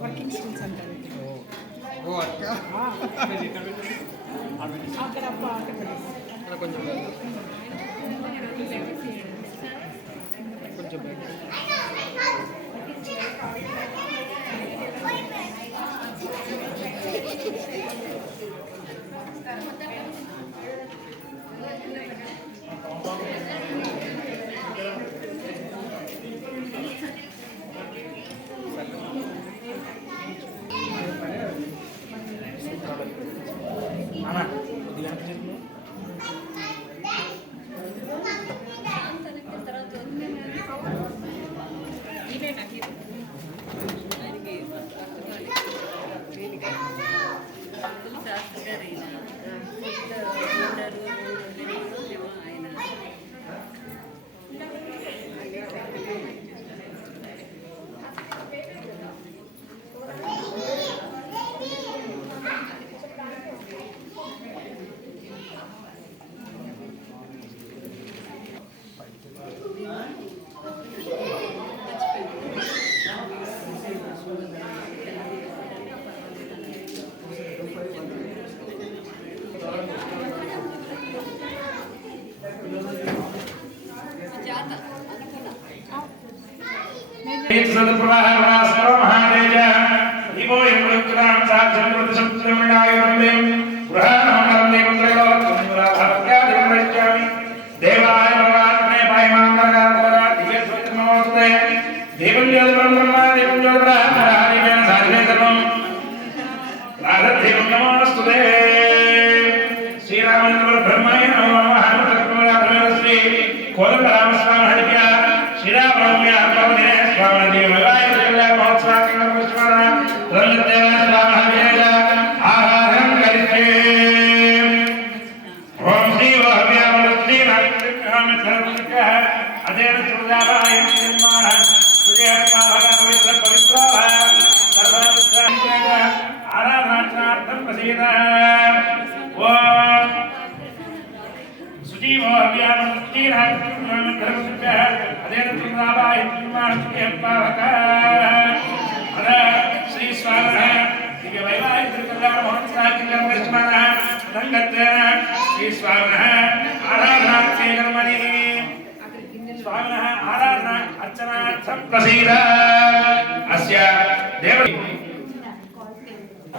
Working stools అంటారు అక్కడ కొంచెం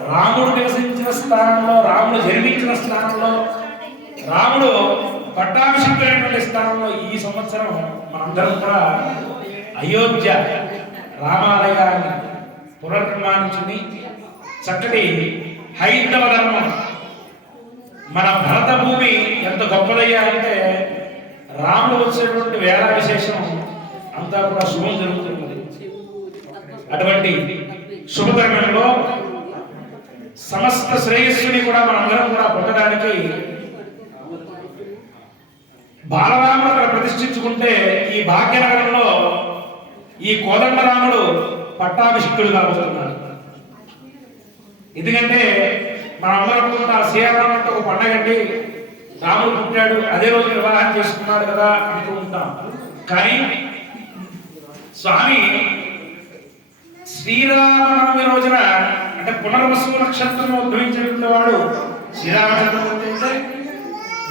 రాముడు నివసించిన స్థానంలో, రాముడు జన్మించిన స్థానంలో, రాముడు పట్టాభిషిక్తులైనటువంటి స్థానంలో ఈ సంవత్సరం మనందరం కూడా అయోధ్య రామాలయాన్ని పునర్నిర్మాణించుకుని చక్కటి హైందవ ధర్మం మన భరత భూమి ఎంత గొప్పదయ్యా అంటే రాముడు వచ్చేటువంటి వేళ విశేషం అంతా కూడా శుభం జరుగుతున్నది. అటువంటి శుభతరుణంలో సమస్త శ్రేయస్సుని కూడా మనందరం కూడా పొందడానికి బాలరాముడు అక్కడ ప్రతిష్ఠించుకుంటే ఈ భాగ్యనగరంలో ఈ కోదండరాముడు పట్టాభిషిక్తుడు కాబోతున్నాడు. ఎందుకంటే మనందరం అనుకుంటా శ్రీరాముడు అంటే ఒక పండగండి, రాముడు పుట్టాడు అదే రోజు వివాహం చేసుకున్నాడు కదా అంటూ ఉంటాం. కానీ స్వామి శ్రీరామనవమి రోజున అంటే పునర్వసు నక్షత్రం ఉద్భవించినటువంటి వాడు శ్రీరామచంద్రమూర్తి అయితే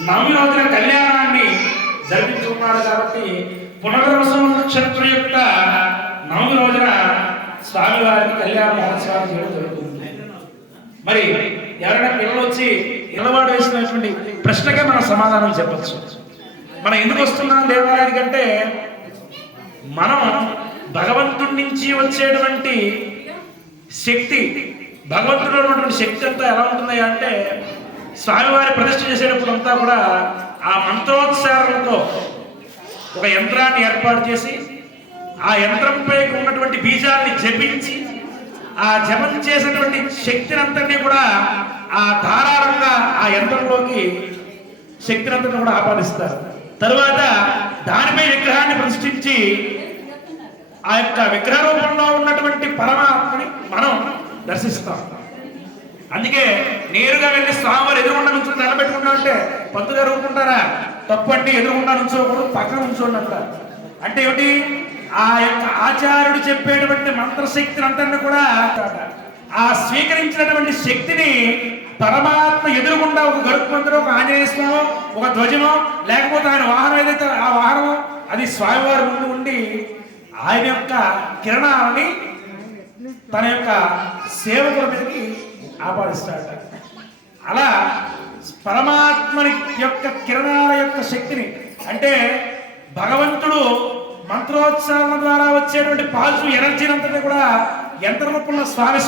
నవమి రోజున కళ్యాణాన్ని జరిపించుకున్నాడు. కాబట్టి పునర్వసు నక్షత్రం యొక్క నవమి రోజున స్వామి వారికి కళ్యాణ మహోత్సవాలు చేయడం జరుగుతుంది. మరి ఎవరైనా పిల్లలు వచ్చి ఇళ్ళవాడు వేసినటువంటి ప్రశ్నకే మనం సమాధానం చెప్పచ్చు. మనం ఎందుకు వస్తున్నాం దేవాలయానికి అంటే మనం భగవంతుడి నుంచి వచ్చేటువంటి శక్తి, భగవంతుడు ఉన్నటువంటి శక్తి అంతా ఎలా ఉంటుంది అంటే స్వామివారి ప్రతిష్ఠ చేసేటప్పుడు అంతా కూడా ఆ మంత్రోచ్చారణతో ఒక యంత్రాన్ని ఏర్పాటు చేసి ఆ యంత్రంపై ఉన్నటువంటి బీజాన్ని జపించి ఆ జపం చేసినటువంటి శక్తిని అంతటినీ కూడా ఆ ధారాళంగా ఆ యంత్రంలోకి శక్తిని అంతటిని కూడా ఆపాదిస్తారు. తరువాత దానిపై విగ్రహాన్ని ప్రతిష్ఠించి ఆ యొక్క విగ్రహ రూపంలో ఉన్నటువంటి పరమాత్మని మనం దర్శిస్తాం. అందుకే నేరుగా వెళ్ళి స్వామివారు ఎదురుకుండా నుంచి దండ పెట్టుకుంటా అంటే పంతుగా రూపుకుంటారా తప్పు అంటే ఎదురుగుండా నుంచోకూడదు, పక్కన ఉంచోండి అంటారు. అంటే ఏమిటి? ఆ యొక్క ఆచార్యుడు చెప్పేటువంటి మంత్రశక్తిని అంతా కూడా ఆ స్వీకరించినటువంటి శక్తిని పరమాత్మ ఎదురుగుండా ఒక గరుత్మంతుడు, ఒక ఆంజనేయ స్వామి, ఒక ధ్వజమో, లేకపోతే ఆయన వాహనం ఏదైతే ఆ వాహనమో అది స్వామివారి ముందు ఉండి ఆయన యొక్క కిరణాలని తన యొక్క సేవకుల మీదకి ఆపాదిస్తాడు. అలా పరమాత్మని యొక్క కిరణాల యొక్క శక్తిని, అంటే భగవంతుడు మంత్రోచ్చారణ ద్వారా వచ్చేటువంటి పాజిటివ్ ఎనర్జీని అంతటి కూడా యంత్ర రూపంలో స్వామి